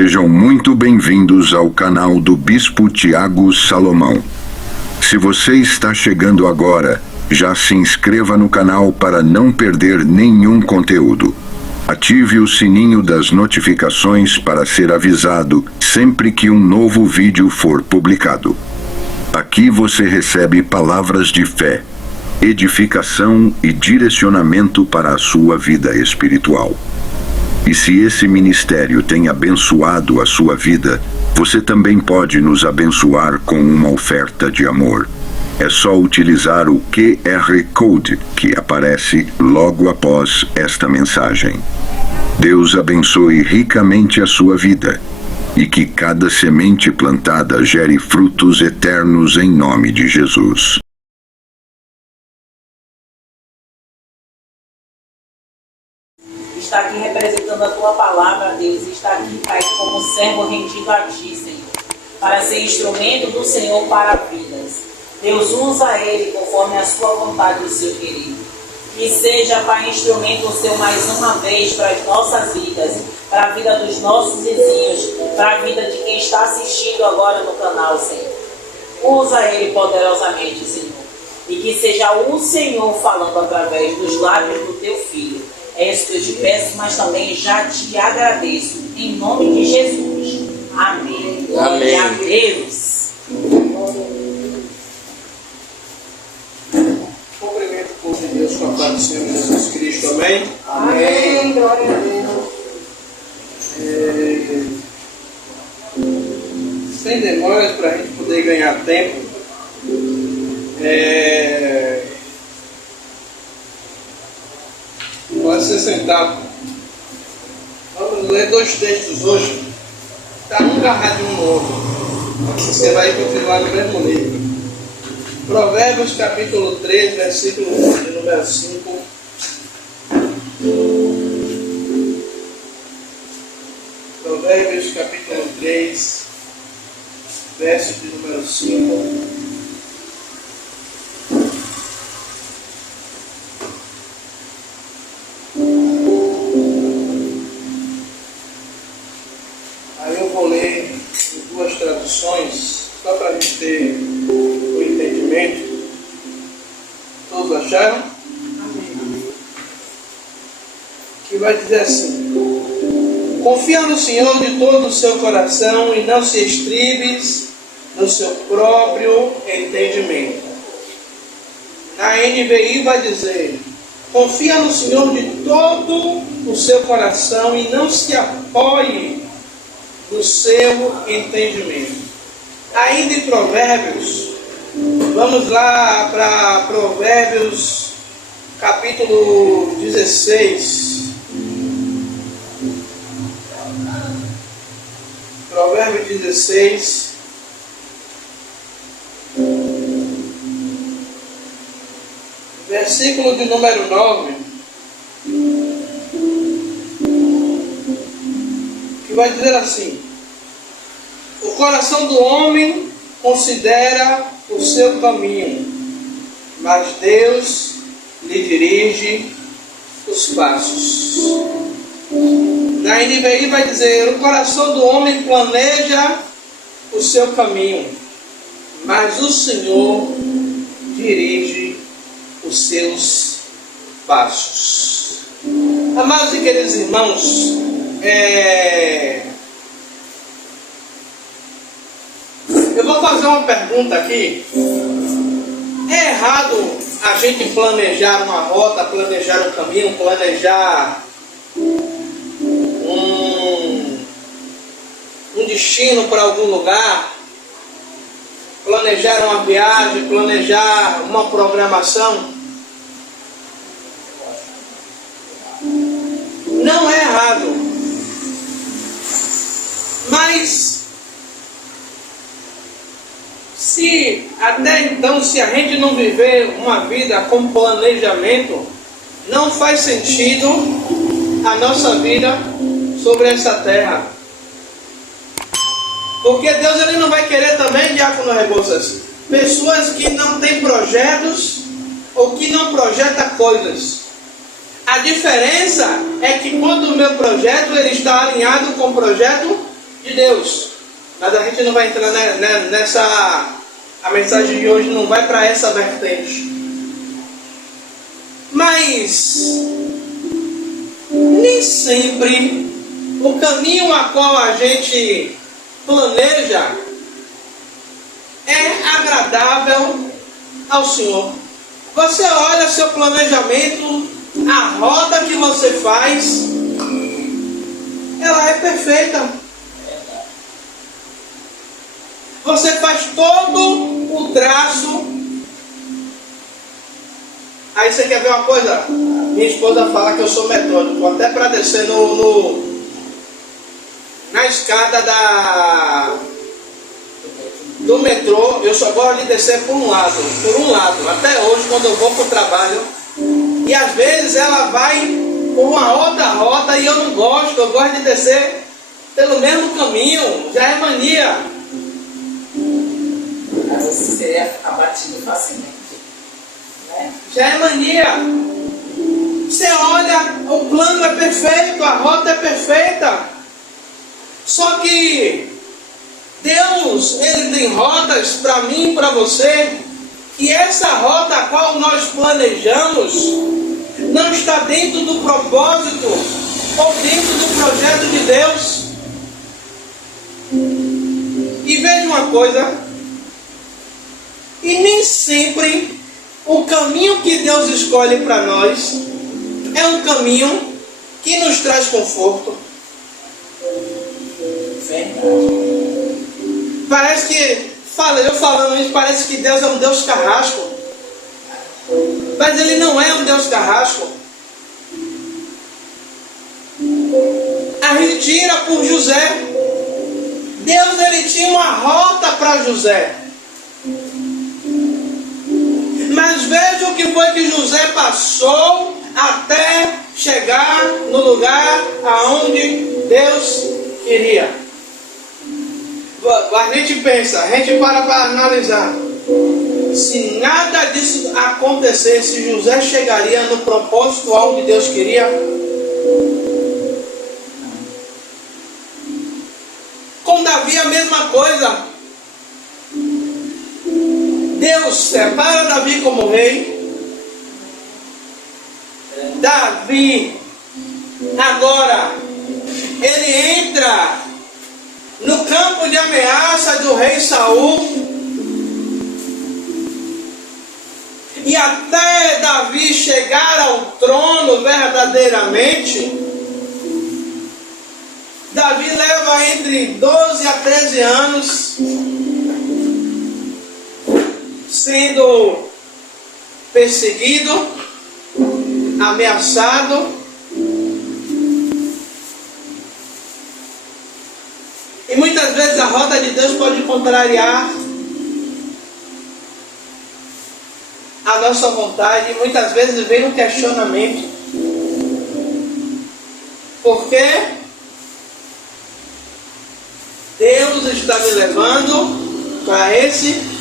Sejam muito bem-vindos ao canal do Bispo Tiago Salomão. Se você está chegando agora, já se inscreva no canal para não perder nenhum conteúdo. Ative o sininho das notificações para ser avisado sempre que um novo vídeo for publicado. Aqui você recebe palavras de fé, edificação e direcionamento para a sua vida espiritual. E se esse ministério tem abençoado a sua vida, você também pode nos abençoar com uma oferta de amor. É só utilizar o QR Code que aparece logo após esta mensagem. Deus abençoe ricamente a sua vida e que cada semente plantada gere frutos eternos em nome de Jesus. Está aqui representando a Tua palavra, Deus, e está aqui, Pai, como servo rendido a Ti, Senhor, para ser instrumento do Senhor para vidas. Deus, usa ele conforme a Sua vontade e o Seu querer. Que seja, Pai, instrumento Seu mais uma vez para as nossas vidas, para a vida dos nossos vizinhos, para a vida de quem está assistindo agora no canal, Senhor. Usa ele poderosamente, Senhor, e que seja o Senhor falando através dos lábios do Teu Filho. É isso que eu te peço, mas também já te agradeço. Em nome de Jesus. Amém. Glória a Deus. Cumprimento o povo de Deus com a paz do Senhor Jesus Cristo. Amém? Amém. Glória a Deus. Sem demoras, para a gente poder ganhar tempo, pode se sentar. Vamos ler dois textos hoje. Está um agarrado um no outro. Você vai continuar no mesmo livro. Provérbios capítulo 3, versículo de número 5. Provérbios capítulo 3, verso de número 5. Só para a gente ter o entendimento. Todos acharam? Amém. Que vai dizer assim: confia no Senhor de todo o seu coração e não se estribes no seu próprio entendimento. Na NVI vai dizer: confia no Senhor de todo o seu coração e não se apoie no seu entendimento. Ainda em Provérbios, vamos lá para Provérbios capítulo 16. Provérbios 16. Versículo de número 9. Que vai dizer assim: o coração do homem considera o seu caminho, mas Deus lhe dirige os passos. Na NVI vai dizer: o coração do homem planeja o seu caminho, mas o Senhor dirige os seus passos. Amados e queridos irmãos, eu vou fazer uma pergunta aqui. É errado a gente planejar uma rota, planejar um caminho, planejar um destino para algum lugar, planejar uma viagem, planejar uma programação? Não é errado. Mas se até então, se a gente não viver uma vida com planejamento, não faz sentido a nossa vida sobre essa terra. Porque Deus, ele não vai querer também, Diácono Rebouças, pessoas que não têm projetos ou que não projetam coisas. A diferença é que quando o meu projeto ele está alinhado com o projeto de Deus. Mas a gente não vai entrar nessa... A mensagem de hoje não vai para essa vertente. Mas nem sempre o caminho a qual a gente planeja é agradável ao Senhor. Você olha seu planejamento, a rota que você faz, ela é perfeita. Você faz todo o traço. Aí você quer ver uma coisa? Minha esposa fala que eu sou metódico. Até para descer na escada do metrô, eu só gosto de descer por um lado. Até hoje, quando eu vou para o trabalho. E às vezes ela vai por uma outra rota e eu não gosto. Eu gosto de descer pelo mesmo caminho. Já é mania. Mas você seria abatido facilmente, né? Já é mania. Você olha, o plano é perfeito, a rota é perfeita. Só que Deus, Ele tem rotas para mim e para você. E essa rota a qual nós planejamos não está dentro do propósito ou dentro do projeto de Deus. E veja uma coisa. E nem sempre o caminho que Deus escolhe para nós é um caminho que nos traz conforto. Parece que, eu falando isso, parece que Deus é um Deus carrasco. Mas Ele não é um Deus carrasco. A gente tira por José. Deus, Ele tinha uma rota para José. Mas veja o que foi que José passou até chegar no lugar aonde Deus queria. A gente pensa, a gente para analisar. Se nada disso acontecesse, José chegaria no propósito aonde Deus queria? Com Davi a mesma coisa. Deus separa Davi como rei. Davi, agora, ele entra no campo de ameaça do rei Saul. E até Davi chegar ao trono verdadeiramente, Davi leva entre 12 a 13 anos sendo perseguido, ameaçado. E muitas vezes a rota de Deus pode contrariar a nossa vontade. E muitas vezes vem um questionamento. Por quê? Deus está me levando para esse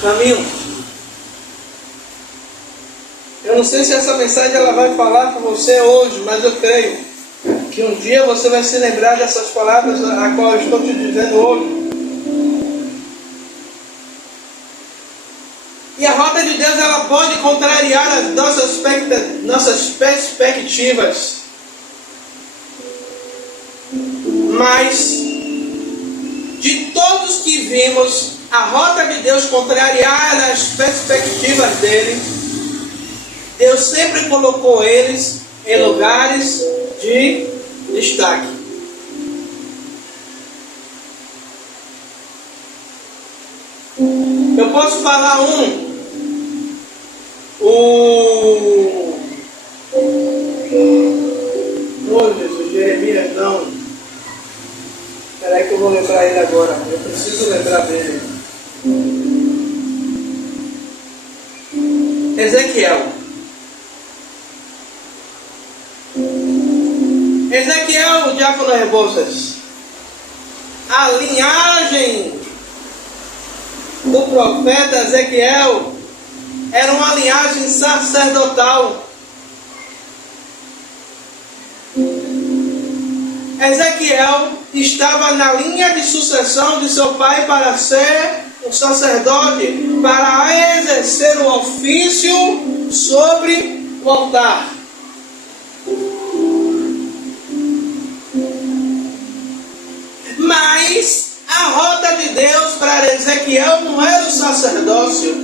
caminho. Eu não sei se essa mensagem ela vai falar com você hoje, mas eu creio que um dia você vai se lembrar dessas palavras a qual eu estou te dizendo hoje. E a rota de Deus ela pode contrariar as nossas perspectivas, mas de todos que vimos a rota de Deus contrariar as perspectivas dele, Deus sempre colocou eles em lugares de destaque. Eu posso falar Jesus, Jeremias não. Espera aí que eu vou lembrar ele agora. Eu preciso lembrar dele. Ezequiel, o diácono Rebouças. A linhagem do profeta Ezequiel era uma linhagem sacerdotal. Ezequiel estava na linha de sucessão de seu pai para ser um sacerdote, para exercer o ofício sobre o altar. Mas a rota de Deus para Ezequiel não era o sacerdócio.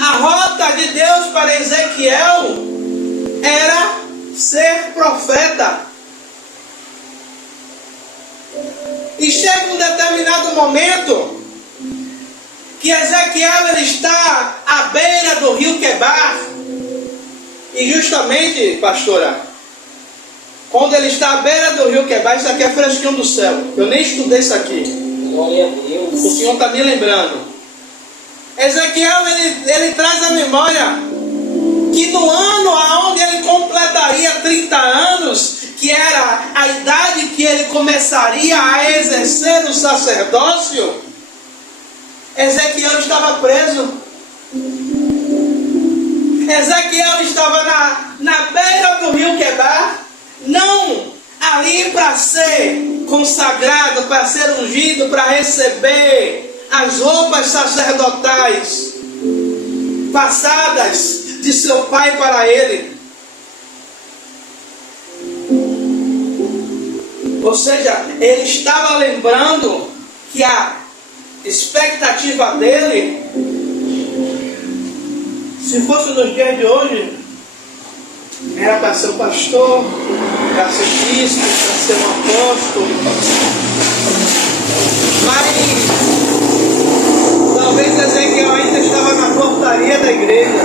A rota de Deus para Ezequiel era ser profeta. E chega um determinado momento que Ezequiel ele está à beira do rio Quebar. E justamente, pastora, quando ele está à beira do rio Quebar, isso aqui é fresquinho do céu. Eu nem estudei isso aqui. Glória a Deus. O Senhor está me lembrando. Ezequiel ele traz a memória que no ano onde ele completaria 30 anos, que era a idade que ele começaria a exercer o sacerdócio, Ezequiel estava preso. Ezequiel estava na beira do rio Quebar, não ali para ser consagrado, para ser ungido, para receber as roupas sacerdotais passadas de seu pai para ele. Ou seja, ele estava lembrando que a expectativa dele, se fosse nos dias de hoje, era para ser um pastor, para ser bispo, para ser um apóstolo. Mas talvez Ezequiel ainda estava na portaria da igreja.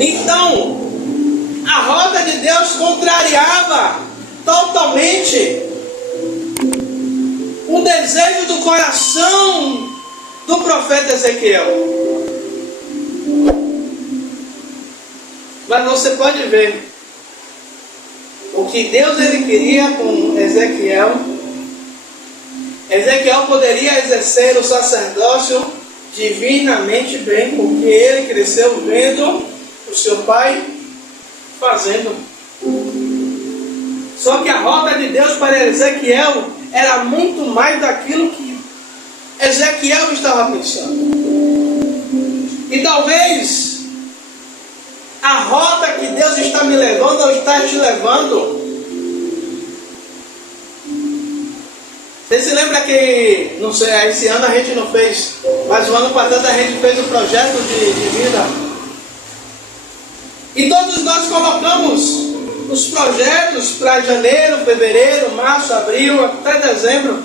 Então, a rota de Deus contrariava totalmente o desejo do coração do profeta Ezequiel. Mas você pode ver o que Deus ele queria com Ezequiel. Ezequiel poderia exercer o sacerdócio divinamente bem, porque ele cresceu vendo o seu pai fazendo. Só que a rota de Deus para Ezequiel era muito mais daquilo que Ezequiel estava pensando. E talvez a rota que Deus está me levando ou está te levando. Você se lembra que, não sei, esse ano a gente não fez, mas o ano passado a gente fez um projeto de vida. E todos nós colocamos os projetos para janeiro, fevereiro, março, abril, até dezembro.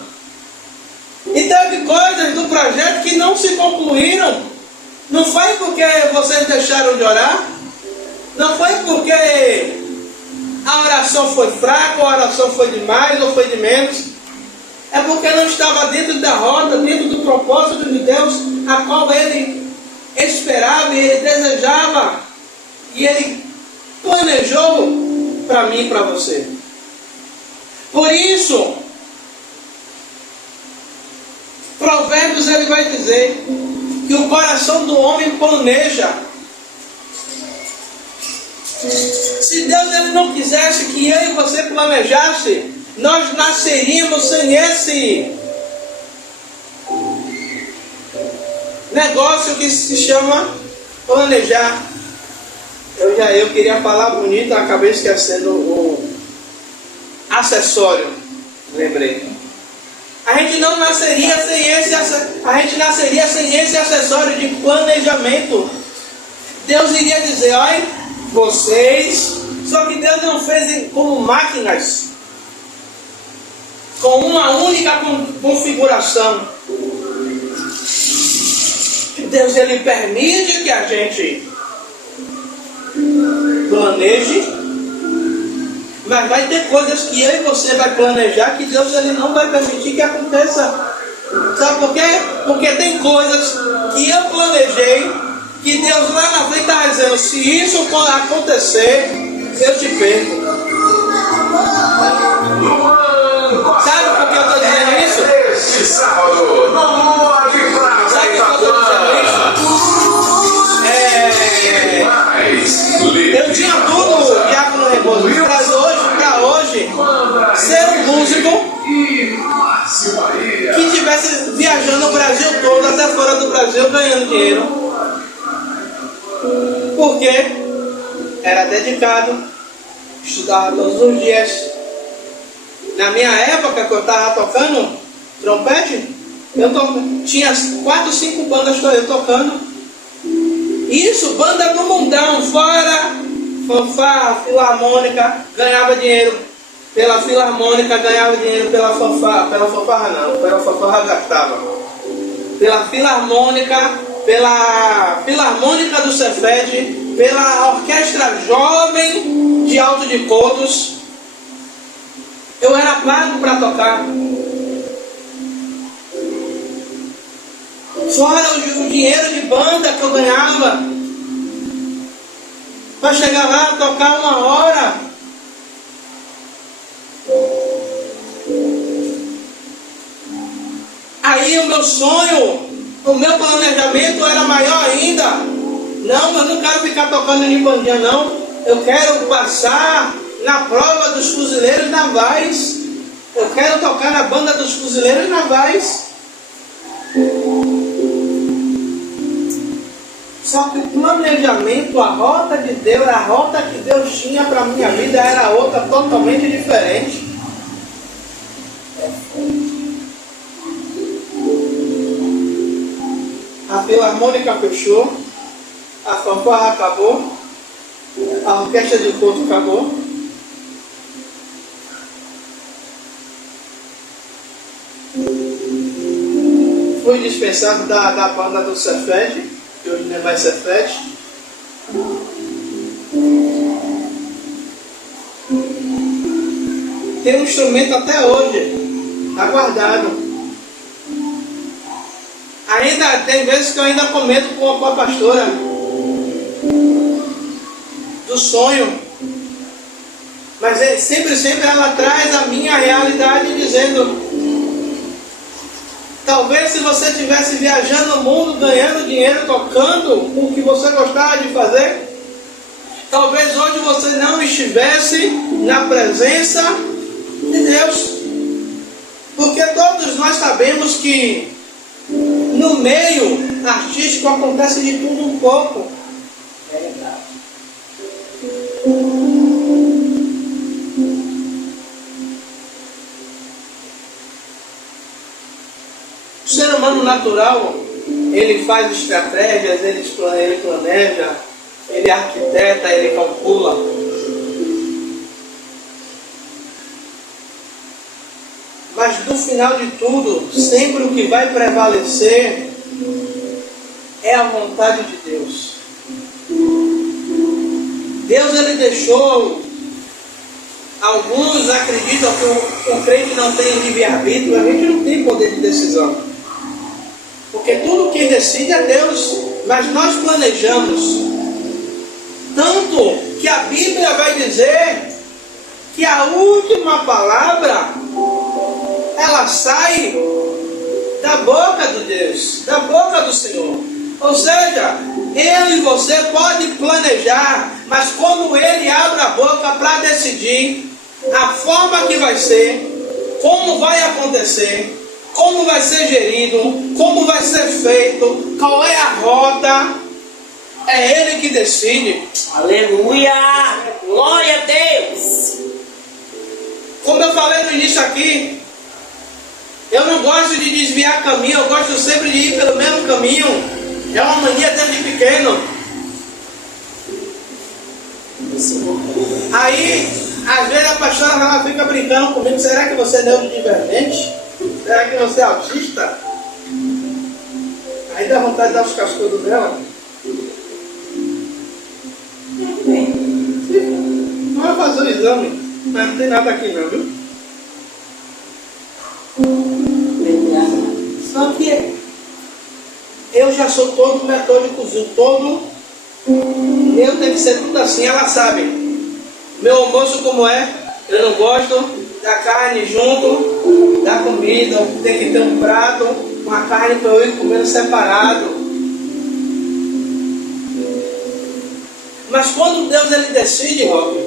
E teve coisas do projeto que não se concluíram. Não foi porque vocês deixaram de orar. Não foi porque a oração foi fraca, ou a oração foi de mais ou foi de menos. É porque não estava dentro da rota, dentro do propósito de Deus, a qual ele esperava e ele desejava. E ele planejou para mim e para você. Por isso, Provérbios ele vai dizer que o coração do homem planeja. Se Deus ele não quisesse que eu e você planejasse, nós nasceríamos sem esse negócio que se chama planejar. Eu queria falar bonito, acabei esquecendo o acessório. Lembrei. A gente não nasceria sem esse acessório de planejamento. Deus iria dizer, olha, vocês, só que Deus não fez como máquinas, com uma única configuração. Deus ele permite que a gente planeje, mas vai ter coisas que eu e você vai planejar que Deus ele não vai permitir que aconteça. Sabe por quê? Porque tem coisas que eu planejei que Deus lá na frente está dizendo, se isso acontecer, eu te perco. Sabe por que eu estou dizendo isso? Este sábado, no Lua de Prata. Sabe por que eu estou dizendo isso? Eu tinha tudo ser um músico que estivesse viajando o Brasil todo, até fora do Brasil, ganhando dinheiro. Porque era dedicado, estudava todos os dias. Na minha época, que eu estava tocando trompete, tinha 4, 5 bandas eu tocando. Isso, banda do mundão, fora fanfarra, filarmônica, ganhava dinheiro pela filarmônica, ganhava dinheiro pela fanfarra não, pela fanfarra gastava. Pela filarmônica do Cefet, pela orquestra jovem de Alto de Coutos, eu era pago para tocar. Fora o dinheiro de banda que eu ganhava, para chegar lá, tocar 1 hora. Aí o meu sonho, o meu planejamento era maior ainda. Não, eu não quero ficar tocando em bandinha não. Eu quero passar na prova dos fuzileiros navais. Eu quero tocar na banda dos fuzileiros navais. Só que o planejamento, a rota de Deus, a rota que Deus tinha para a minha vida era outra, totalmente diferente. A filarmônica fechou, a fanfarra acabou, a orquestra de couto acabou. Fui dispensado da banda do Cefet, que hoje não é mais Cefet. Tem um instrumento até hoje, tá guardado. Ainda tem vezes que eu ainda comento com a pastora do sonho, mas sempre ela traz a minha realidade dizendo: talvez se você estivesse viajando o mundo, ganhando dinheiro, tocando o que você gostava de fazer, talvez hoje você não estivesse na presença de Deus. Porque todos nós sabemos que no meio artístico acontece de tudo um pouco. É verdade. O ser humano natural, ele faz estratégias, ele planeja, ele arquiteta, ele calcula. Mas no final de tudo, sempre o que vai prevalecer é a vontade de Deus. Deus, ele deixou, alguns acreditam que o crente não tem livre-arbítrio, a gente não tem poder de decisão. Porque tudo quem decide é Deus, mas nós planejamos. Tanto que a Bíblia vai dizer que a última palavra, ela sai da boca de Deus, da boca do Senhor. Ou seja, eu e você pode planejar, mas quando Ele abre a boca para decidir a forma que vai ser, como vai acontecer, como vai ser gerido, como vai ser feito, qual é a rota, é Ele que decide. Aleluia! Glória a Deus! Como eu falei no início aqui, eu não gosto de desviar caminho, eu gosto sempre de ir pelo mesmo caminho. É uma mania desde pequeno. Aí, às vezes a pastora ela fica brincando comigo: será que você é neurodivergente? Será que você é autista? Aí dá vontade de dar os cascudos dela. Vai fazer o exame, mas não tem nada aqui não, viu? Só que eu já sou todo metódicozinho, todo. Eu tenho que ser tudo assim, ela sabe. Meu almoço como é, eu não gosto da carne junto da comida, tem que ter um prato com a carne para eu ir comendo separado. Mas quando Deus ele decide, Rob,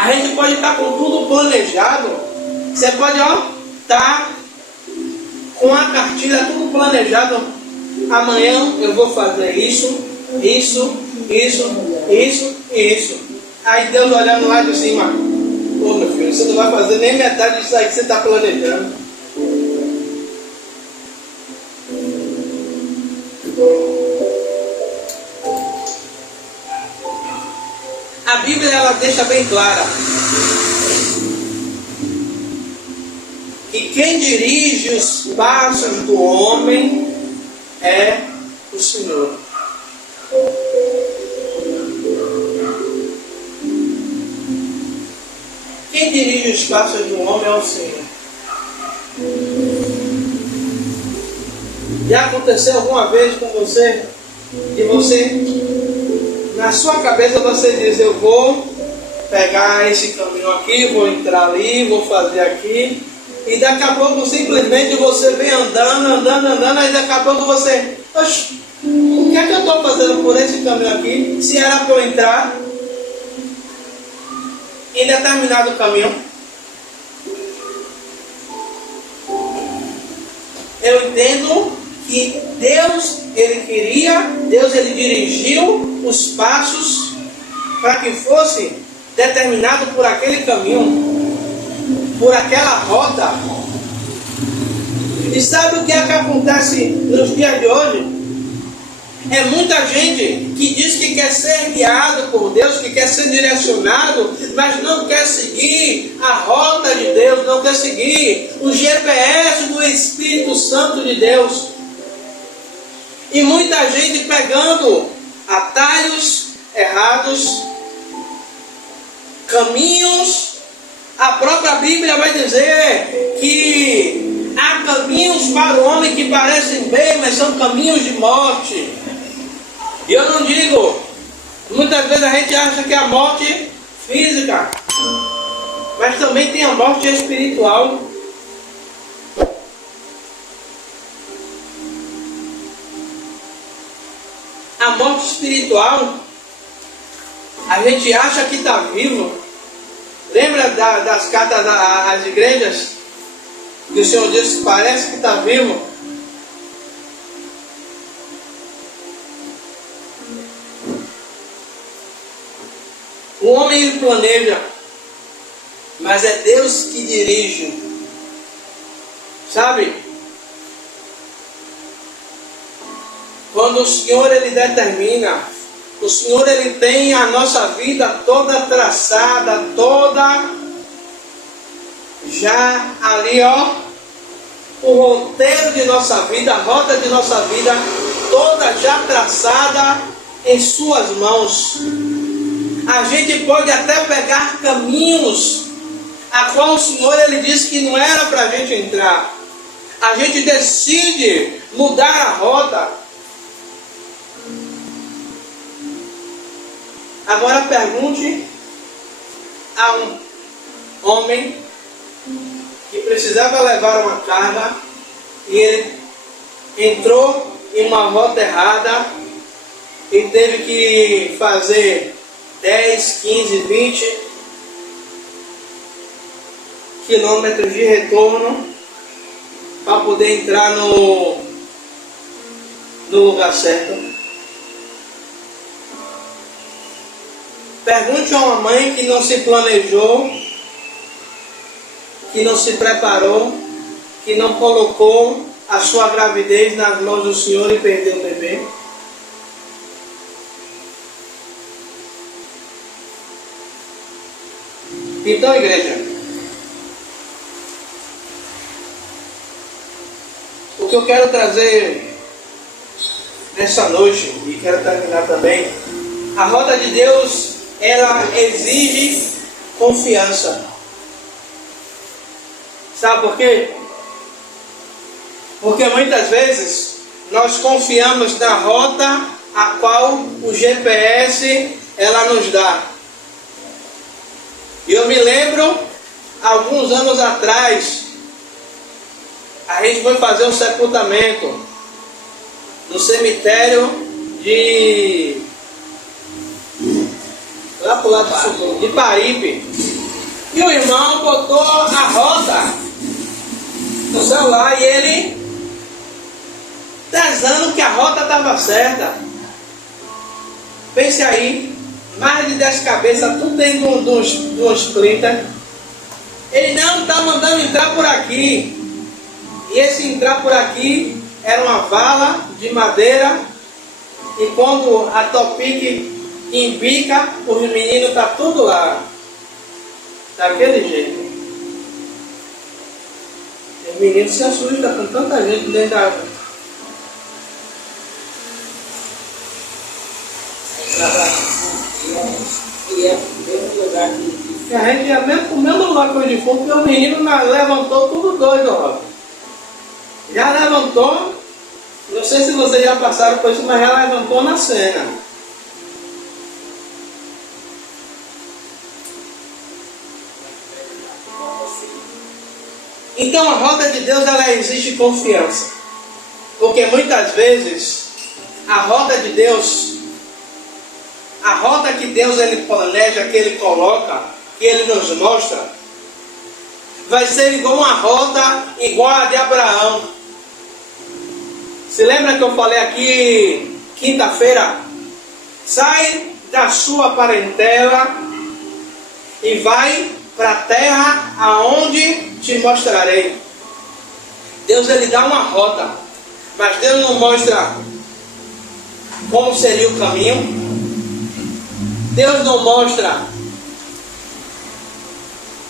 A gente pode estar com tudo planejado. Você pode, estar com a cartilha tudo planejado. Amanhã eu vou fazer isso. Aí Deus olhando lá de cima: ô meu filho, você não vai fazer nem metade disso aí que você está planejando. A Bíblia ela deixa bem clara que quem dirige os passos do homem é o Senhor. Quem dirige os passos do homem é o Senhor. Já aconteceu alguma vez com você, de você, na sua cabeça você diz: eu vou pegar esse caminho aqui, vou entrar ali, vou fazer aqui, e daqui a pouco simplesmente você vem andando, e daqui a pouco você: oxe, o que é que eu estou fazendo por esse caminho aqui, se era para eu entrar em determinado caminho? Eu entendo que Deus ele dirigiu os passos para que fosse determinado por aquele caminho, por aquela rota. E sabe o que é que acontece nos dias de hoje? É muita gente que diz que quer ser guiado por Deus, que quer ser direcionado, mas não quer seguir a rota de Deus, não quer seguir o GPS do Espírito Santo de Deus. E muita gente pegando atalhos errados, caminhos. A própria Bíblia vai dizer que há caminhos para o homem que parecem bem, mas são caminhos de morte. E eu não digo, muitas vezes a gente acha que é a morte física, mas também tem a morte espiritual. A morte espiritual, a gente acha que está vivo. Lembra das cartas às igrejas? Que o Senhor diz que parece que está vivo. O homem ele planeja, mas é Deus que dirige. Sabe? Quando o Senhor ele determina, o Senhor ele tem a nossa vida toda traçada, toda já ali, o roteiro de nossa vida, a rota de nossa vida, toda já traçada em suas mãos. A gente pode até pegar caminhos a qual o Senhor ele disse que não era para a gente entrar. A gente decide mudar a rota. Agora pergunte a um homem que precisava levar uma carga e ele entrou em uma rota errada e teve que fazer 10, 15, 20 quilômetros de retorno para poder entrar no lugar certo. Pergunte a uma mãe que não se planejou, que não se preparou, que não colocou a sua gravidez nas mãos do Senhor e perdeu o bebê. Então, igreja, o que eu quero trazer nessa noite, e quero terminar também, a rota de Deus, ela exige confiança. Sabe por quê? Porque muitas vezes nós confiamos na rota a qual o GPS ela nos dá. E eu me lembro, alguns anos atrás, a gente foi fazer um sepultamento no cemitério de lá pro lado do sul, de Paripe. E o irmão botou a rota no celular e ele dizendo que a rota estava certa. Pense aí, mais de 10 cabeças, tudo dentro de um splinter. Ele não está mandando entrar por aqui. E esse entrar por aqui era uma vala de madeira. E quando a Topic embica, os meninos estão tudo lá. Daquele jeito. Os meninos se assustam com tanta gente dentro da água. E a gente ia mesmo com o mesmo lugar com de fogo, porque o menino levantou tudo doido, ó. Já levantou, não sei se vocês já passaram por isso, mas já levantou na cena. Então a rota de Deus, ela exige confiança. Porque muitas vezes a rota de Deus, a rota que Deus ele planeja, que ele coloca, que ele nos mostra, vai ser igual uma rota igual a de Abraão. Se lembra que eu falei aqui quinta-feira? Sai da sua parentela e vai para a terra aonde te mostrarei. Deus ele dá uma rota, mas Deus não mostra como seria o caminho. Deus não mostra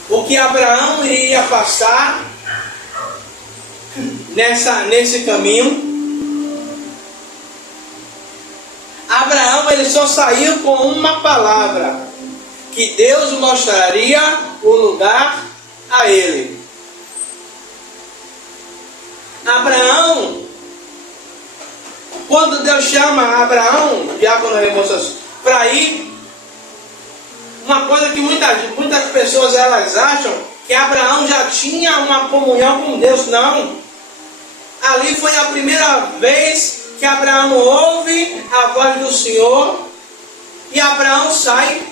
o que Abraão iria passar nesse caminho. Abraão ele só saiu com uma palavra, que Deus mostraria o lugar a ele. Abraão, quando Deus chama Abraão, diácono Rebouças, para ir, uma coisa que muitas pessoas elas acham que Abraão já tinha uma comunhão com Deus. Não. Ali foi a primeira vez que Abraão ouve a voz do Senhor e Abraão sai.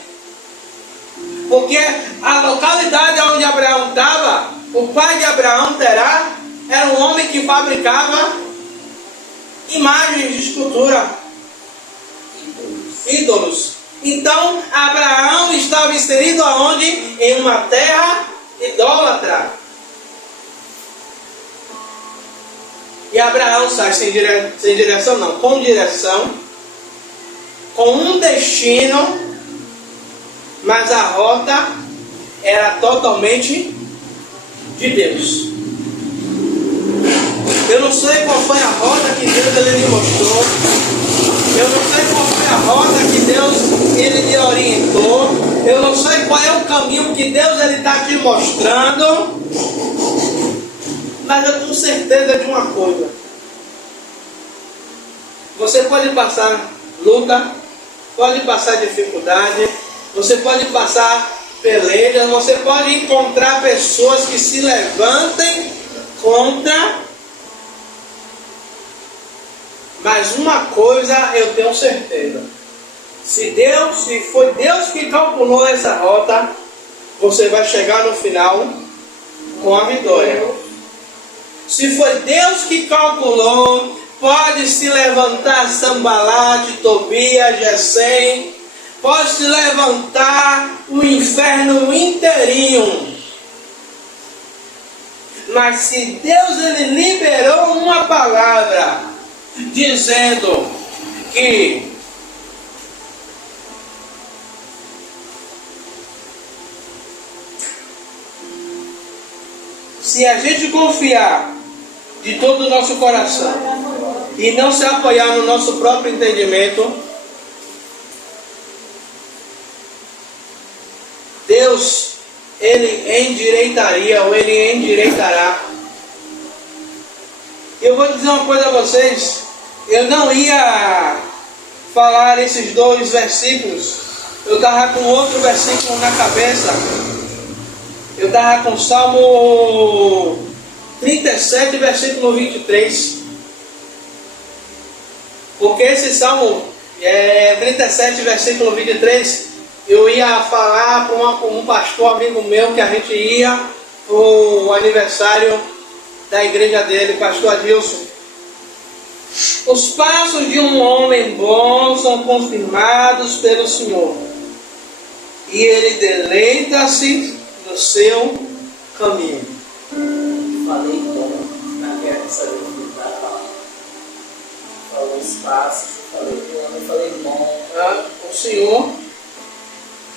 Porque a localidade onde Abraão estava, o pai de Abraão, Terá, era um homem que fabricava imagens de escultura, ídolos. Então Abraão estava inserido aonde? Em uma terra idólatra. E Abraão sai sem direção não, com direção, com um destino, mas a rota era totalmente de Deus. Eu não sei qual foi a rota que Deus ele lhe mostrou. Eu não sei qual foi a rota que Deus ele lhe orientou. Eu não sei qual é o caminho que Deus ele está te mostrando. Mas eu tenho certeza de uma coisa. Você pode passar luta, pode passar dificuldade, você pode passar pelejas, você pode encontrar pessoas que se levantem contra. Mas uma coisa eu tenho certeza. Se foi Deus que calculou essa rota, você vai chegar no final com a vitória. Se foi Deus que calculou, pode se levantar Sambalate, Tobias, Gesem, pode se levantar o inferno inteirinho. Mas se Deus ele liberou uma palavra dizendo que se a gente confiar de todo o nosso coração e não se apoiar no nosso próprio entendimento, Deus ele endireitaria ou ele endireitará. Eu vou dizer uma coisa a vocês. Eu não ia falar esses dois versículos. Eu estava com outro versículo na cabeça. Eu estava com Salmo 37, versículo 23. Porque esse Salmo 37, versículo 23, eu ia falar para um pastor amigo meu que a gente ia o aniversário da igreja dele, pastor Adilson. Os passos de um homem bom são confirmados pelo Senhor, e ele deleita-se no seu caminho. Falei bom na guerra de saber da palavra. Falei espaço, falei bom, falei bom. O Senhor,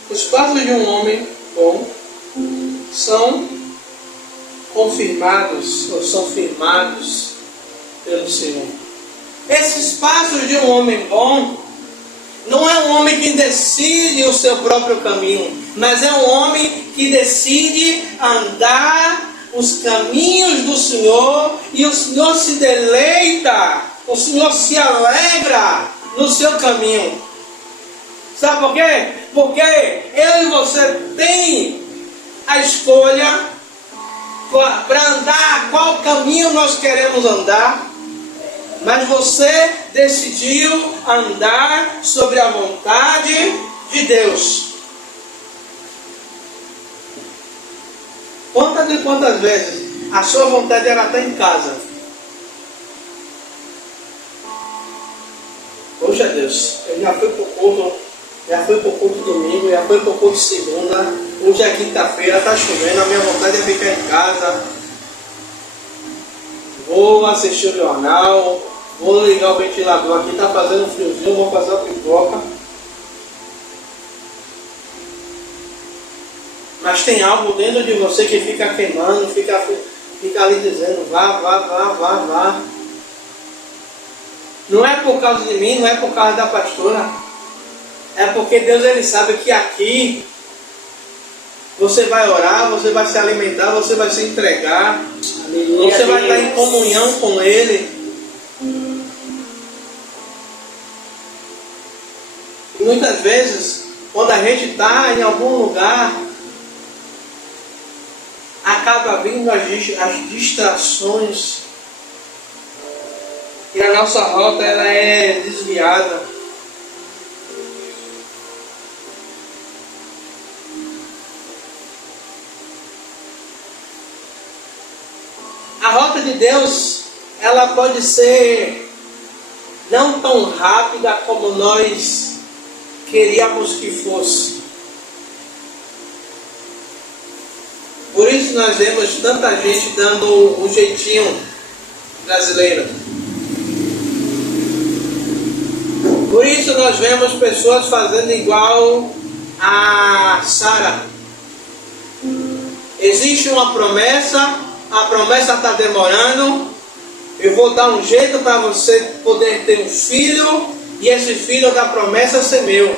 os passos de um homem bom são confirmados ou são firmados pelo Senhor. Esses passos de um homem bom não é um homem que decide o seu próprio caminho, mas é um homem que decide andar os caminhos do Senhor, e o Senhor se deleita, o Senhor se alegra no seu caminho. Sabe por quê? Porque eu e você tem a escolha para andar qual caminho nós queremos andar, mas você decidiu andar sobre a vontade de Deus. Quantas e quantas vezes a sua vontade era estar em casa? Poxa Deus, eu já fui para o culto domingo, já fui para o culto segunda, hoje é quinta-feira, está chovendo, a minha vontade é ficar em casa. Vou assistir o jornal, vou ligar o ventilador aqui, está fazendo um friozinho, vou fazer a pipoca. Mas tem algo dentro de você que fica queimando, fica ali dizendo, vá. Não é por causa de mim, não é por causa da pastora. É porque Deus, ele sabe que aqui você vai orar, você vai se alimentar, você vai se entregar, você vai estar em comunhão com Ele. E muitas vezes, quando a gente está em algum lugar, acaba vindo as distrações, e a nossa rota ela é desviada. A rota de Deus, ela pode ser não tão rápida como nós queríamos que fosse. Por isso nós vemos tanta gente dando um jeitinho brasileiro. Por isso nós vemos pessoas fazendo igual a Sara. Existe uma promessa, a promessa está demorando, eu vou dar um jeito para você poder ter um filho, e esse filho da promessa ser meu.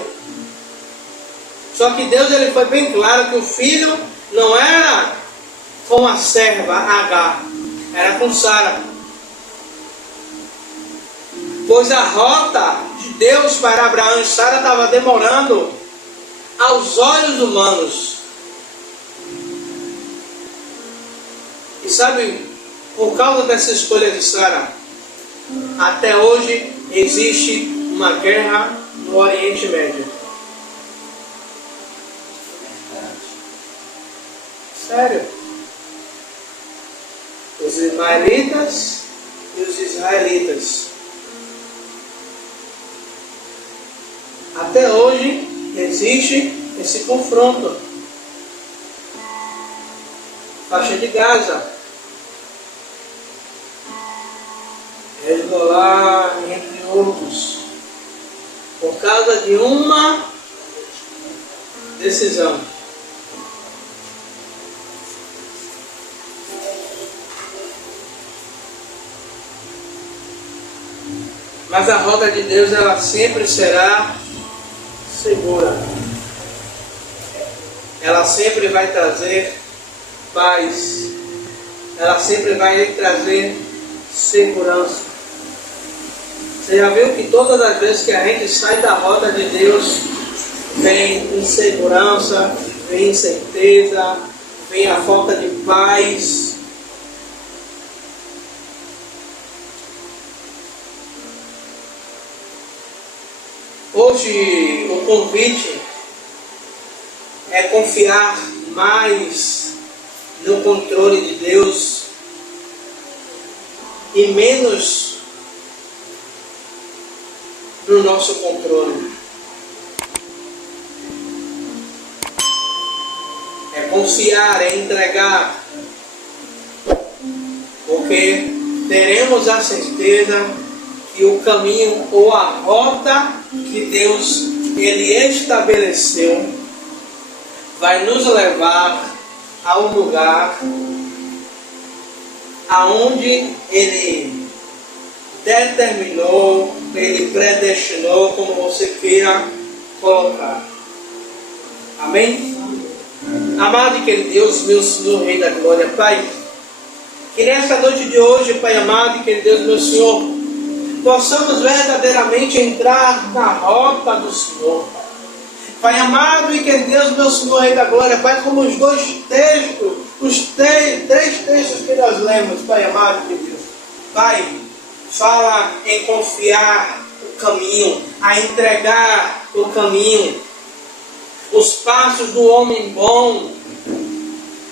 Só que Deus, ele foi bem claro que o filho não era com a serva Agar, era com Sara. Pois a rota de Deus para Abraão e Sara estava demorando aos olhos humanos. E sabe, por causa dessa escolha de Sara, até hoje existe uma guerra no Oriente Médio. Sério. Os ismaelitas e os israelitas. Até hoje existe esse confronto. Faixa de Gaza, Hezbollah, entre outros, por causa de uma decisão. Mas a rota de Deus, ela sempre será segura. Ela sempre vai trazer paz. Ela sempre vai trazer segurança. Você já viu que todas as vezes que a gente sai da rota de Deus, vem insegurança, vem incerteza, vem a falta de paz. Hoje o convite é confiar mais no controle de Deus e menos no nosso controle. É confiar, é entregar, porque teremos a certeza que o caminho ou a rota que Deus ele estabeleceu vai nos levar a um lugar aonde Ele determinou, Ele predestinou, como você queira colocar. Amém? Amado e querido Deus, meu Senhor, Rei da Glória, Pai, que nessa noite de hoje, Pai amado e querido Deus, meu Senhor, possamos verdadeiramente entrar na rota do Senhor, Pai amado e querido Deus, meu Senhor, Rei da Glória, Pai, como os dois textos, três textos que nós lemos, Pai amado e querido Deus, Pai, fala em confiar o caminho, a entregar o caminho, os passos do homem bom,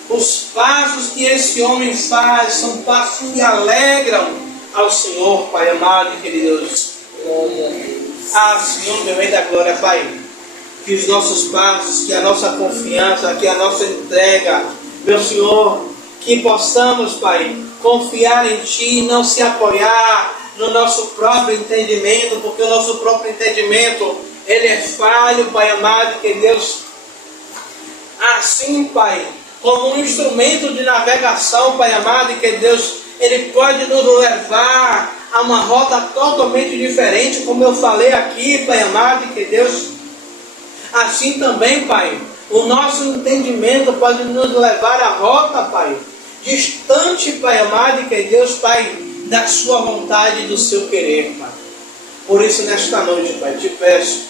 os passos que esse homem faz são passos que alegram ao Senhor, Pai amado e querido Deus. Senhor, meu Rei da Glória, Pai, que os nossos passos, que a nossa confiança, que a nossa entrega, meu Senhor, que possamos, Pai, confiar em Ti e não se apoiar no nosso próprio entendimento, porque o nosso próprio entendimento, ele é falho, Pai amado, que Deus, assim, Pai, como um instrumento de navegação, Pai amado, e que Deus, Ele pode nos levar a uma rota totalmente diferente, como eu falei aqui, Pai amado, e que Deus, assim também, Pai, o nosso entendimento pode nos levar à rota, Pai, distante, Pai amado, e que Deus, Pai, da Sua vontade e do Seu querer, Pai. Por isso, nesta noite, Pai, te peço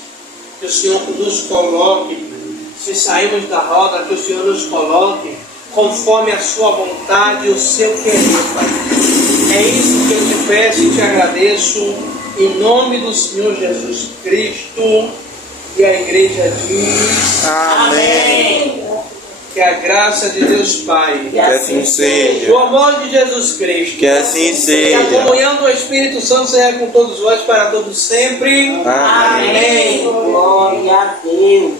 que o Senhor nos coloque, se saímos da roda, que o Senhor nos coloque conforme a Sua vontade e o Seu querer, Pai. É isso que eu te peço e te agradeço, em nome do Senhor Jesus Cristo. E a igreja diz: Amém. Que a graça de Deus Pai, Que assim seja. o amor de Jesus Cristo, Que assim e a seja. comunhão do Espírito Santo seja com todos vós para todos sempre. Amém. Amém. Glória a Deus.